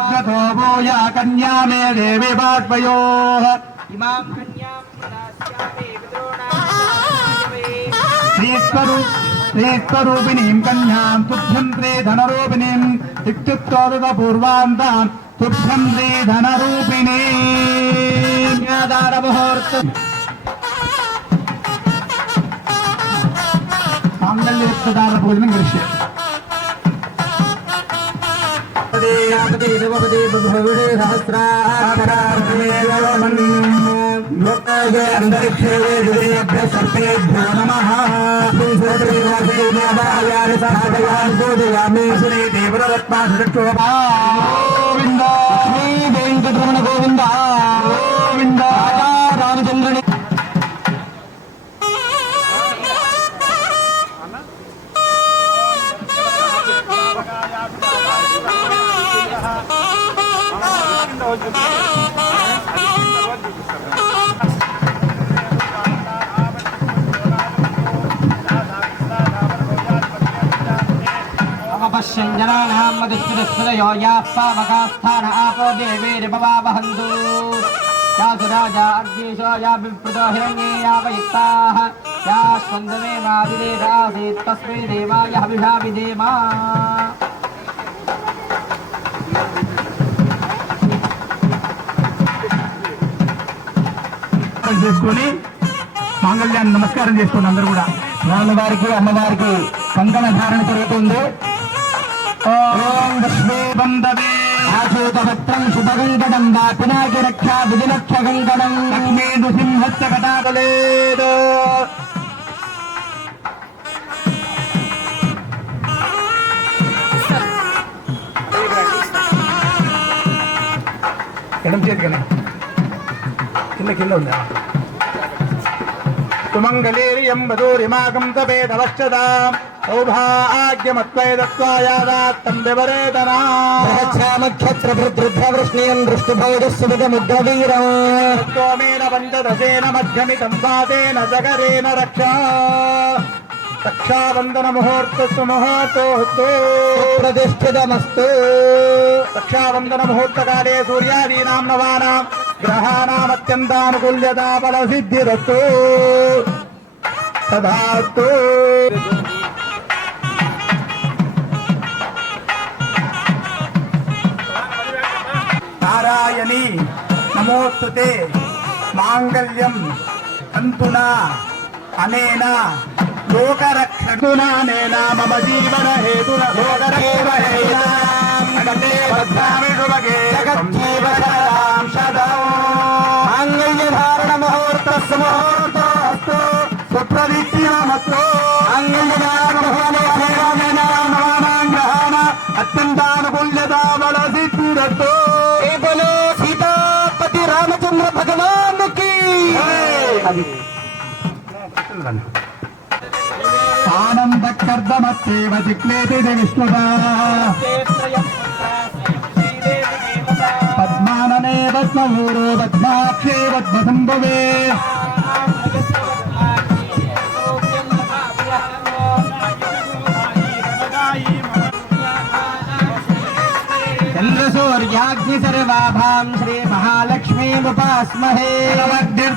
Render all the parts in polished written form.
आग्रतो भूया कन्या मे देवी बाष्पयोः इमां कन्यां दास्यामि श्रीस्वरूपिणीं कन्यां तुभ्यं त्रे धनरूपिणीं इत्युक्तोदपूर्वान्तां तुभ्यं त्रे धनरूपिणीं मुहूर्त मांगल्योक्तदार भोजनं करिष्ये गोविंद गोविंद रामचंद्र जनानां मधुस्मितस्मृतयो याः पावकास्थान आपो देवीर्भवावहन्तु यासु राजा अग्निशो या विप्रतो हिरण्येया वयुक्ताः या स्वन्दमेवादिदेवासीत् तस्मै देवाय हविषा विधेमा చేసుకొని మాంగళ్యాన్ని నమస్కారం చేసుకోండి అందరూ కూడా స్వామివారికి అమ్మవారికి కంకణ ధారణ జరుగుతుంది ఓం విష్ణు బంధవే ఆశూతభక్తం శుభగంకటం పినాకి రక్ష విధిలక్ష గంకటం లక్ష్మీ నృసింహస్య కటాకలేదో ఎడం చేతికనే కింద ఉందా సుమంగళీర్యం వధూరిమాకం తపేదవశ్చదా సౌభాగ్యమత్వైదత్వాయాదాత్తం వివరేదనా క్షత్రభృద్రుద్ధవృష్ణీయం దృష్టిభౌజస్సుముద్రవీరం స్తోమేన పంచదశేన మధ్యమితం వాతేన జగరేణ రక్షా రక్షాబంధన ముహూర్తస్సు ముహూర్తోస్తు ప్రతిష్ఠితమస్తు రక్షాబంధన ముహూర్తకాలే సూర్యాదీనాం నవానాం గ్రహాణామత్యంతానుకూల్యతా ఫలసిద్ధిరస్తు తదాస్తు నారాయణి నమోస్తుతే మాంగళ్యం తంతునా అనేన లోకరక్షణానేన మమ జీవన హేతున లోకరేవ హేయామి బద్ధామి శుభగే జగజ్జీవనాం సదా మాంగళ్యధారణ ముహూర్తస్సు ముహూర్తోస్తు సుప్రదిష్టినమస్తు మాంగళ్యధారణ ముహూర్తేన నవానాం గ్రహాణ అత్యంతానుకూల్యతా బలసిద్ధిరస్తు ఏ బలో సీతాపతి రామచంద్ర భగవాన్ కి ఆనందకర్దమస్యేవ చిక్లేతి విష్ణుదా పద్మాననే పద్మూరో పద్మాక్షే పద్మసంభవే చంద్రసూర్యాగ్ని సర్వాభాం శ్రీ మహాలక్ష్మీముపాస్మహే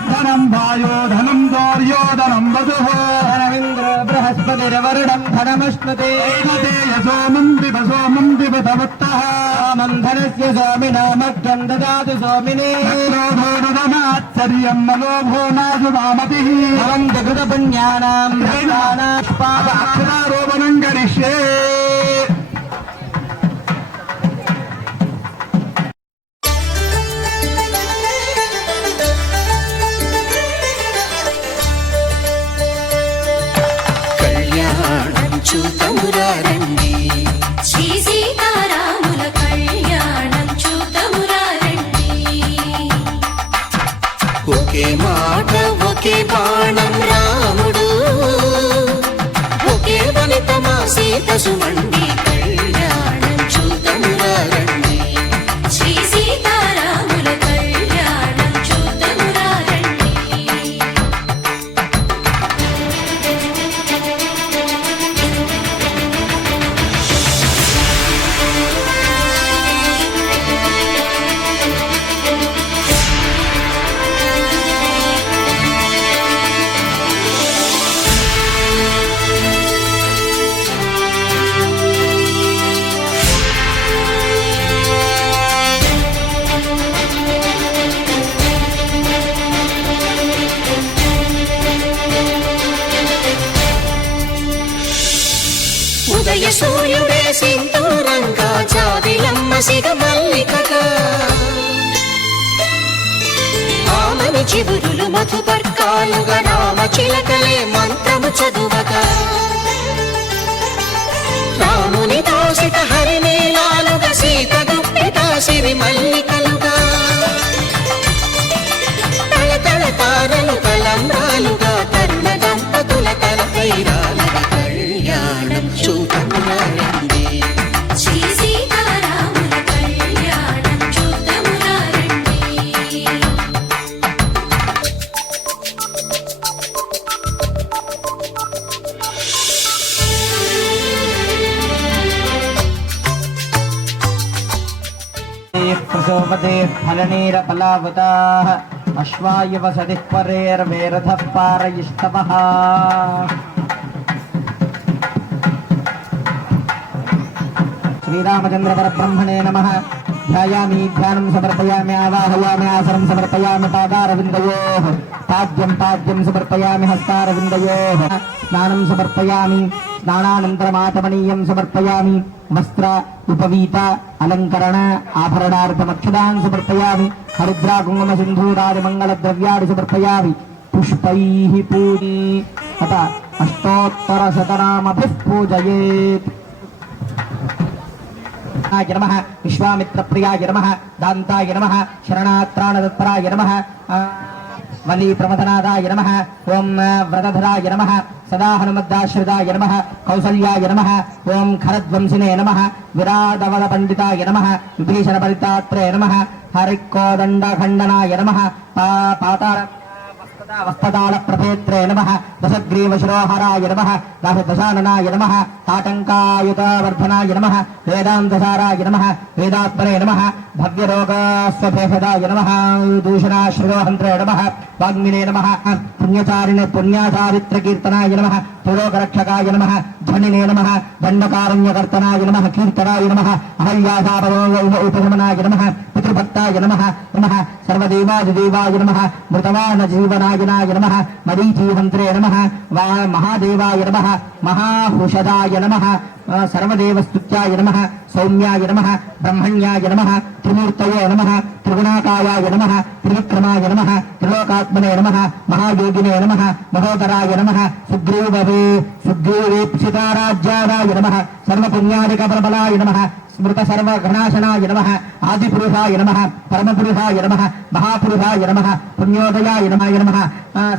ధనం వాయోధనం దౌర్యోధనం వధుః ధనమింద్ర బృహస్పతిరవరుణం ధనమశ్నుతే సోమం దివ సమత్తః మంధనస్య సోమినామగ్రం దదాతు సోమినే ఆశ్చర్యం మనోభో నాసు వామతిః భవంతి కృత పుణ్యానాం అక్షరారోపణం కరిష్యే చూతమురారండి శ్రీ సీతారాముల కళ్యాణం చూతమురారండి ఒకే మాట ఒకే బాణం రాముడు ఒకే వనిత మా సీత సుమన్ సిగ మల్లికగా ఆమని చివురులు మధుపర్కాలుగా రామ చిలకలే మంత్రము చదువగా రాముని దోసిట హరినీలాలుగా సీత గుప్పిట సిరి మల్లికలుగా తళతళ తారలు తలంబ్రాలుగా తరుణ దంపతుల తలపైరాలుగా కళ్యాణం చూడమురారండి శ్రీ సీతారాముల కళ్యాణం చూడమురారండి ప్రసోపతే ఫలనీరఫలావతాః అశ్వాయ వసతిః పరేర్వేరథః పారయిష్టవః శ్రీరామచంద్ర పరబ్రహ్మణే నమః ధ్యాయామి ధ్యానం సమర్పయామి ఆవాహయామి ఆసనం సమర్పయామి పాదారవిందయోః పాద్యం సమర్పయామి హస్తారవిందయోః స్నానం సమర్పయామి స్నానానంతరమాచమనీయం సమర్పయామి వస్త్ర ఉపవీత అలంకరణ ఆభరణార్థమక్షదాన్ సమర్పయామి హరిద్రా కుంకుమ సింధూరాది మంగళ ద్రవ్యాన్ని సమర్పయామి పుష్పైః పూజి అత అష్టోత్తర శతనామభిః పూజయేత్ నమః విశ్వామిత్రప్రియాయ నమః దాంతాయ నమః శరణాత్రాణతత్పరాయ నమః వలీ ప్రమథనాదాయ నమః ఓం వ్రతధరాయ నమః సదా హనుమద్దాశ్రితాయ నమః కౌసల్యాయ నమః ఓం ఖరధ్వంసినే నమః విరాటవద పండితాయ నమః విభీషణ పరితాత్రే నమః హరికోదండఖండనాయ నమః పాతాళ వస్తదాల ప్రభేత్రే నమః దశగ్రీవ శిరోహరాయ నమః దశాననాయ నమః తాటంకాయుతవర్ధనాయ నమః వేదాంతసారాయ నమః వేదాత్మనే నమః భవ్యరోగస్వభేషదాయ నమః దూషణాశ్రితోహంత్రే నమః వాగ్మినే నమః పుణ్యచారిణే పుణ్యచారిత్రకీర్తనాయ నమః త్రిలోకరక్షకాయ నమః ధ్వనినే నమః దండకారణ్యకర్తనాయ నమః కీర్తనాయ నమః అహల్యాశాపమోపశమనాయ నమః పితృభక్తాయ నమః నమః సర్వదేవాదిదేవాయ నమః మృతమానజీవనాయనాయ నమః మరీచీమంత్రే నమః మహాదేవాయ నమః మహాహుషదాయ నమః సర్వదేవస్తుత్యాయ నమః సౌమ్యాయ నమః బ్రహ్మణ్యాయ నమః త్రిమూర్తయే నమః త్రిగుణాకాయాయ నమః త్రివిక్రమాయ నమః త్రిలోకాత్మనే నమః మహాయోగినే నమః మహోదరాయ నమః సుగ్రీవేప్సితారాజ్యాయ నమః సర్వపుణ్యాదికబలబలాయ నమః స్మృత సర్వఘనాశనాయ నమః ఆదిపురుషాయ నమః పరమపురుషాయ నమః మహాపురుషాయ నమః పుణ్యోదయాయ నమః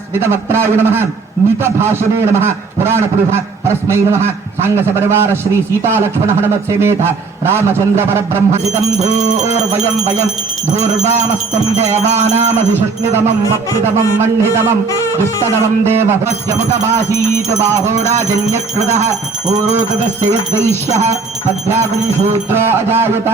స్మితవక్త్రాయ నమః మితభాషిణే నమః పురాణపురుష పరస్మై నమః సాంగసపరివార శ్రీ సీతాలక్ష్మణ హనుమత్సేమేత రామచంద్ర పరబ్రహ్మజితం ధూర్వయం వయం ధూర్వామస్తం దేవానామధిషష్ణితమం వక్ృతమం మన్నితమం దుష్టతమం దేవస్య ముఖమాసీత్ బాహోరాజన్యకృతః ఊరోతదస్య యద్వైశ్యః పద్భ్యాగం శూద్ర అజాయత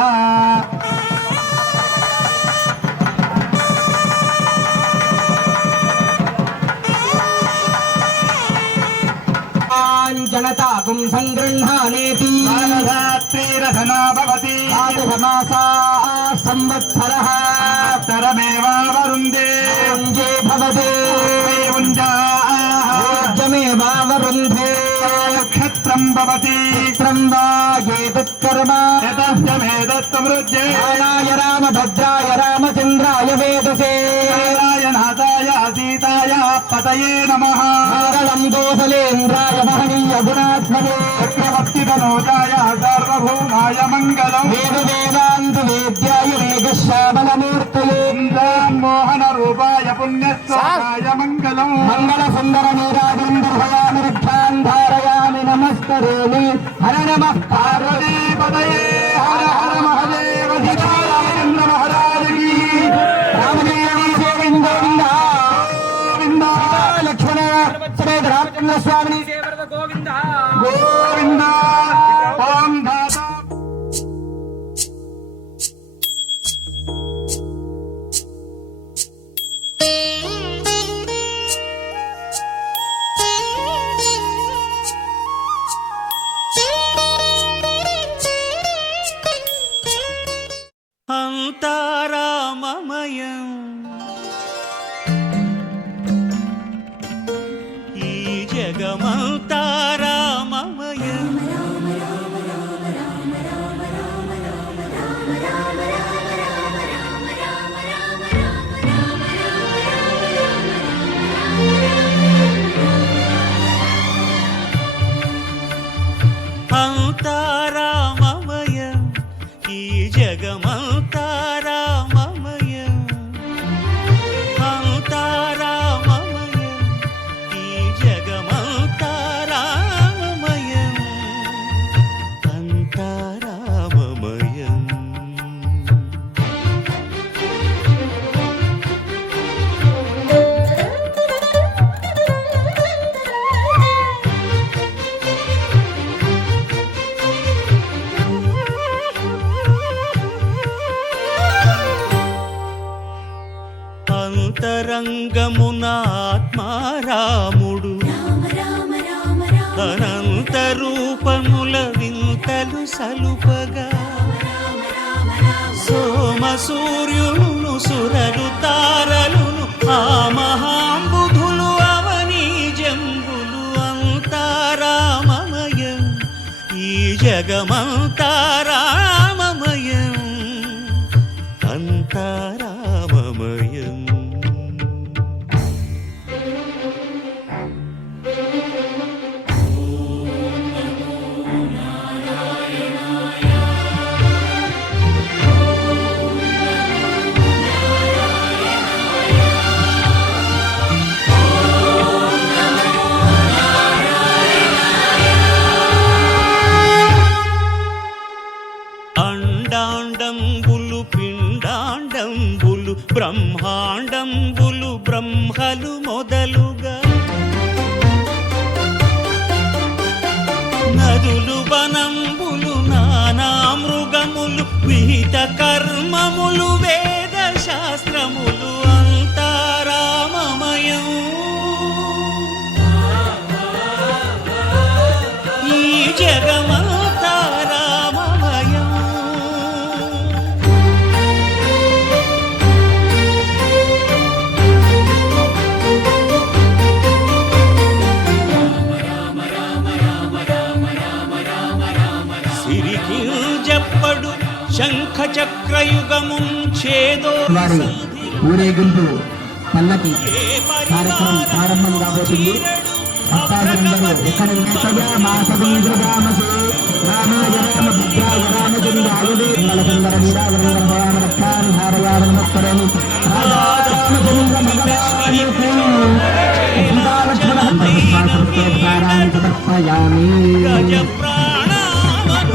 జనతాకుం సంగృహ్ణానేతి రాత్రిరథనా భవతి మాసా సంవత్సరః తరమేవావరుందే యుంజే భవతే యుంజామేవావరుంధే నక్షత్రం భవతి చిత్రం వా ఏతత్కర్మ యతస్యమేదత్వమృజ్యే రామాయ రామభద్రాయ రామచంద్రాయ వేదసే నారాయణాయ సీతాయ పతయే నమః మంగళం దోసలేంద్రాయ మహనీయ గుణాత్మనే చక్రవర్తి తనోజాయ సార్వభౌమాయ మంగళం వేద వేదాంత వేద్యాయ మేఘశ్యామలమూర్తయే మోహన రూపాయ పుణ్యశ్లోకాయ మంగళం మంగళ సుందర నీరాజం దుర్భయామి రిక్షాన్ ధారయామి నమస్కరోమి హర నమః పార్వతీ పతయే హర హర మహదేవ సీతారామచంద్ర మహారాజ్ కీ రామజయ గోవింద గోవింద లక్ష్మణ సమేత రామచంద్ర స్వామిని గోవింద ఓం దాతా అంతా రామమయం ఈ జగమంతా రామమయం అంతారామమయం ఈ జగమంతారామమయం అంతారామమయం ఈ జగమంతారామమయం అంతారామమయం అంతరంగమున ఆత్మారాముడు అనంత రూపముల వింతలు సలుపగా సోమ సూర్యులను సురలు తారలును ఆ మహాంబుధులు అవనీ జంబులు అంతారామమయం ఈ జగమంతారామమయం అంతారామమయం అండాండంబులు పిండాండంబులు బ్రహ్మాండంబులు బ్రహ్మలు మొదలుగా నదులు వనంబులు నానా మృగములు విహిత కర్మములు వేద శాస్త్రములు అంతారామమయం ఈ జగమంతారామమయం సిరికింజప్పడు శంఖ చక్రయుగముంచేదో వారి ఊరేగింపు పల్లకి కార్యక్రమం ప్రారంభం కాబోతుంది. భక్తాదులందరూ ఇక్కడ నిలబడి మాసదీర్ఘామసే రామాయ రామ భద్రాయ రామచంద్రాయుడే మంగళసుందర వీరావరంగ భయామ రక్షామి ధారయామ నమస్కరోమి రామచంద్ర భగవానికి సీతాలక్ష్మణ పుష్పాన్ని సమర్పయామి. గజ ప్రాణామనోత్సాహి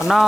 అన్నా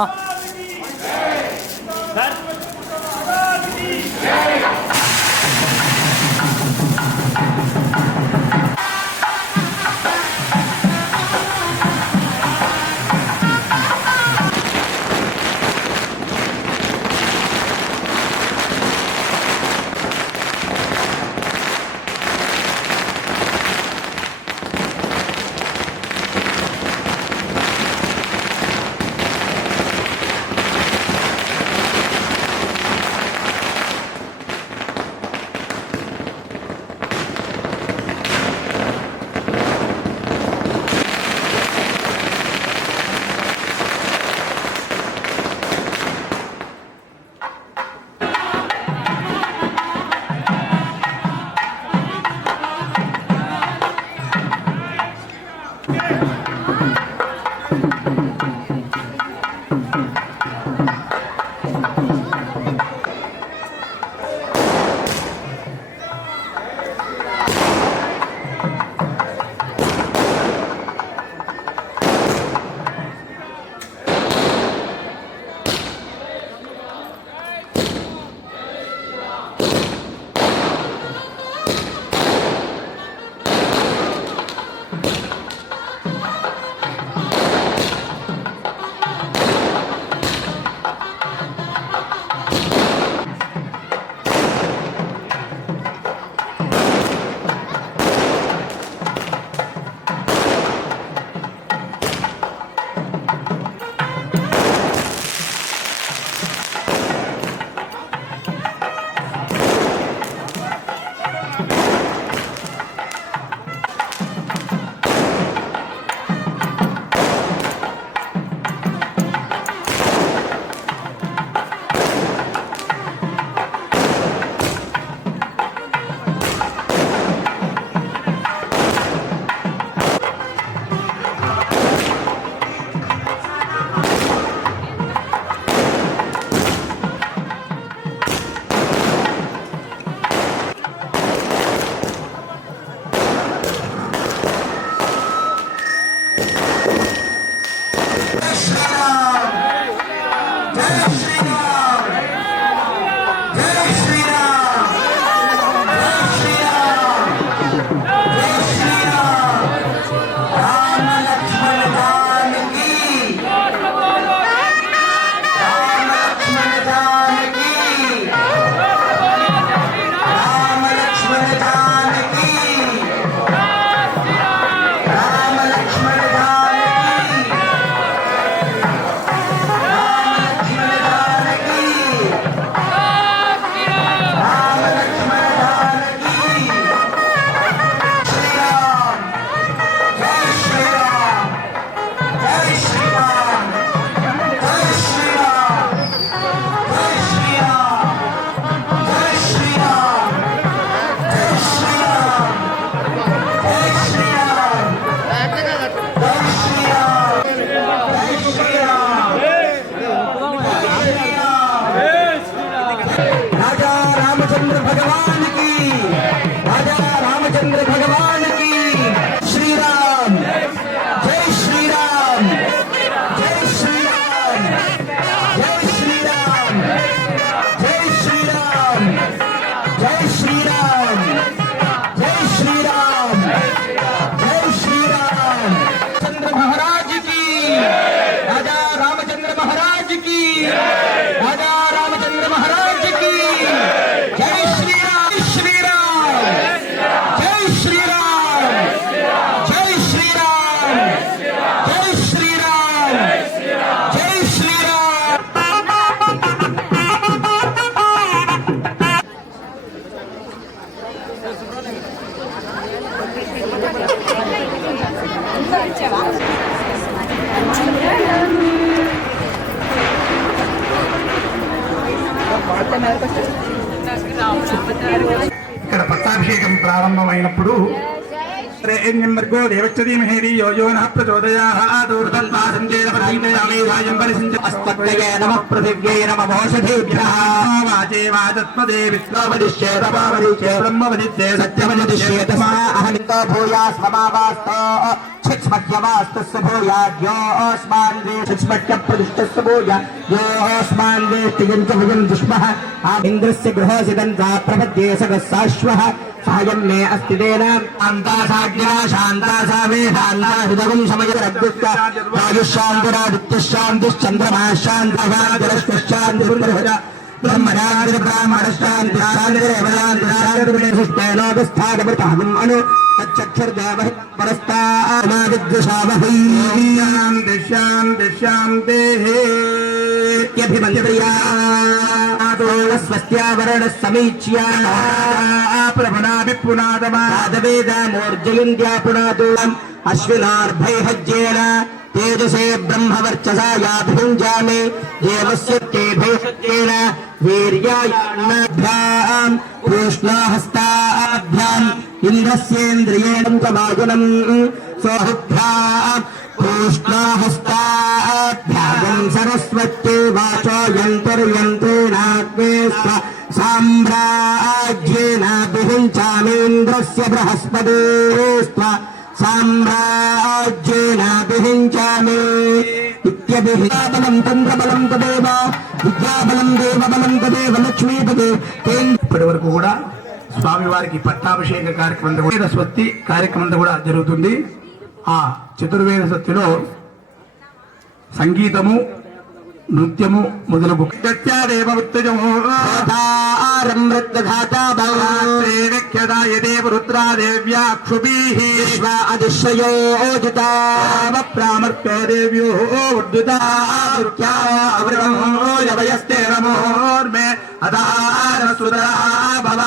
ఇక్కడ పట్టాభిషేకం ప్రారంభమైనప్పుడు र्गो देवक्षधीमहे यो यो नः प्रचोदयात् अस्मत्तये नमः पृथिव्यै नमः ओषधीभ्यः वाचे वाचस्पदे विश्ववदिष्येत पावदिष्येत ब्रह्मवदिष्येत सत्यवदिष्येत अहमितो भूयास्ममावास्तो छिक्ष्मह्यवास्तस्य भूयाद्योऽस्मान् छिक्ष्मह्यप्रदिष्टस्य भूयाद्योऽस्मान् वेष्टियञ्च भुजं दुष्मः इन्द्रस्य गृहोऽसिदन्ता प्रपद्ये सगस्साश्वः सायं मे अस्ति तेनाम् अन्ता साज्ञा शान्ता सा मे शान्ता हृदगुं समयरग्युक्ता वायुश्शान्तिरादित्यश्शान्तिश्चन्द्रमा शान्तिः ब्रह्मणादिब्राह्मणशान्तिशान्तिरेवशान्तिशान्तिर्वेशिष्टेनोपस्थानमृतागम् अनु तच्चक्षुर्देवः परस्तामादिद्विषावहै शान्तिः यभिमन्त्र्या स्वस्त्यावरणः समीच्या प्रभणाभिपुनादवेदामोर्जयन्त्या पुनातोम् अश्विनार्भैहज्येन तेजसे ब्रह्मवर्चसा याभिञ्जामे देवस्य तेभैषत्येन वीर्यायाभ्याम् पूष्णाहस्ताभ्याम् इन्द्रस्येन्द्रियेण कमागुणम् सोऽभ्याम् पूष्णाहस्ताभ्याम् सरस्वत्ये वाचो यन्तर्यन्त्रेणाग्ने स्व साम्राज्येन विहिञ्चामीन्द्रस्य बृहस्पते स्व साम्राज्येन विहिञ्चामि इत्यभिहिताबलं तन्त्रबलं तदेव विद्याबलं देवबलं तदेव लक्ष्मीपते ఇప్పటి వరకు కూడా స్వామివారికి పట్టాభిషేక కార్యక్రమం వేద స్వస్తి కార్యక్రమం కూడా జరుగుతుంది. ఆ చతుర్వేద స్వస్తిలో సంగీతము నృత్యము మొదలగు ప్రామర్తో దేవ్యో ఉద్యుతావయస్తే నమోర్మే అదారసురా భవ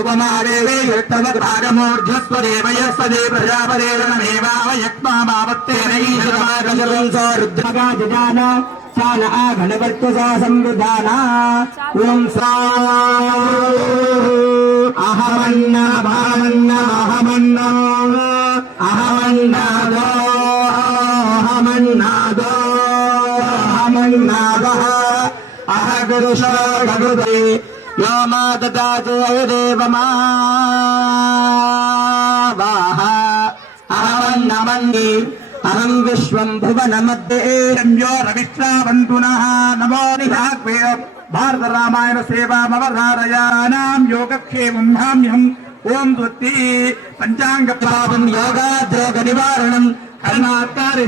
ఉపమాదేవే యుక్తమూర్ధ్వస్వదేవయస్వదే ప్రజాపదేవమేవావయక్మామావత్తేన सान आघनवर्चसा संविधाना ओम सा अहमन्न भामन्न अहमन्न अहमन्नादो अहमन्नादो अहमन्नादः अहगुरुशो भगवते यो मा ददातु अयदेवमा वाह अहमन्नमन्नि अहं विश्वं भुवनमध्ये रम्यो रविश्रावन्तुनः नमो निहाग्वे भारत रामायण सेवामवधारयानां योगक्षेमं हाम्यहम् ओम स्वस्ति पंचांग पापं योगाद्रोग निवारणं कर्माकारि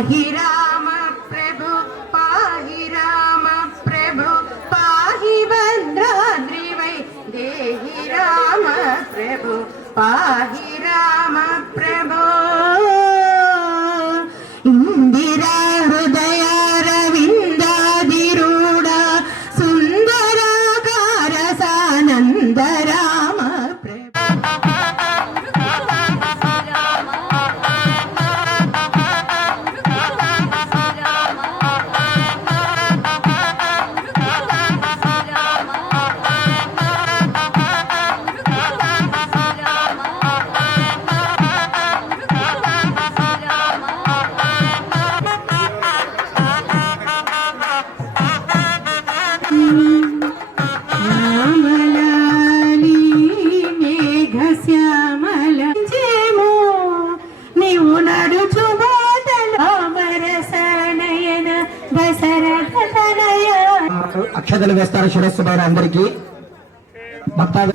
पाहि राम प्रभु पाहि राम प्रभु पाहि भद्राद्रिवै देहि राम प्रभु पाहि राम प्रभु इंदिरा हृदयारविन्दाधिरूढ सुन्दराकार सानन्द राम प्रभु రామలాలి మేఘశ్యామల చేమో నీవు నడుచు బాటలో అమరసనయన దశరథ తనయ అక్షతలు వేస్తారు శిరస్సు పైన అందరికీ భక్తాది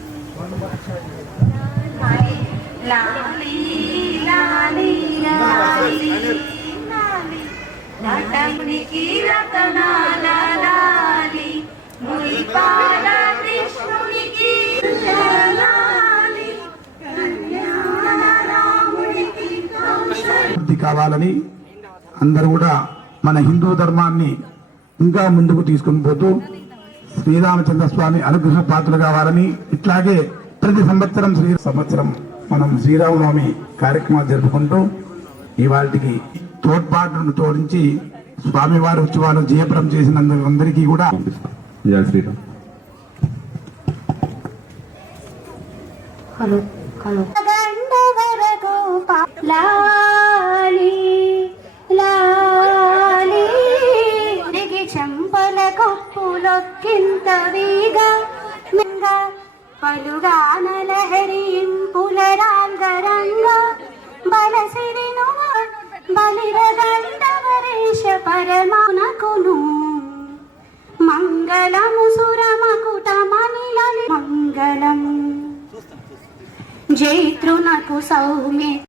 లాలి లాలి లాలి నటమునికి రతనాల లాలి మురిపాల కృష్ణునికి లాలి కళ్యాణ రామునికి అభివృద్ధి కావాలని అందరూ కూడా మన హిందూ ధర్మాన్ని ఇంకా ముందుకు తీసుకుని పోతూ శ్రీరామచంద్ర స్వామి అనుగ్రహ పాత్రలు కావాలని ఇట్లాగే ప్రతి సంవత్సరం మనం శ్రీరామనవమి కార్యక్రమాలు జరుపుకుంటూ ఇవాళకి తోడ్పాటును తోడించి స్వామివారి ఉత్సవాలు జయప్రం చేసినందుకు అందరికీ కూడా జయ శ్రీరామ్. గండవరకు లాలి లాలి దిగి చెంపల కొప్పులొక్కింత వీగా మింగ పలుగాన లహరింపుల రాంగరంగ బలసిరిను బలిర గండవరేష పరమానకును మంగళము సురమకుటమనిలని మంగళం జైత్రునకు సౌమ్య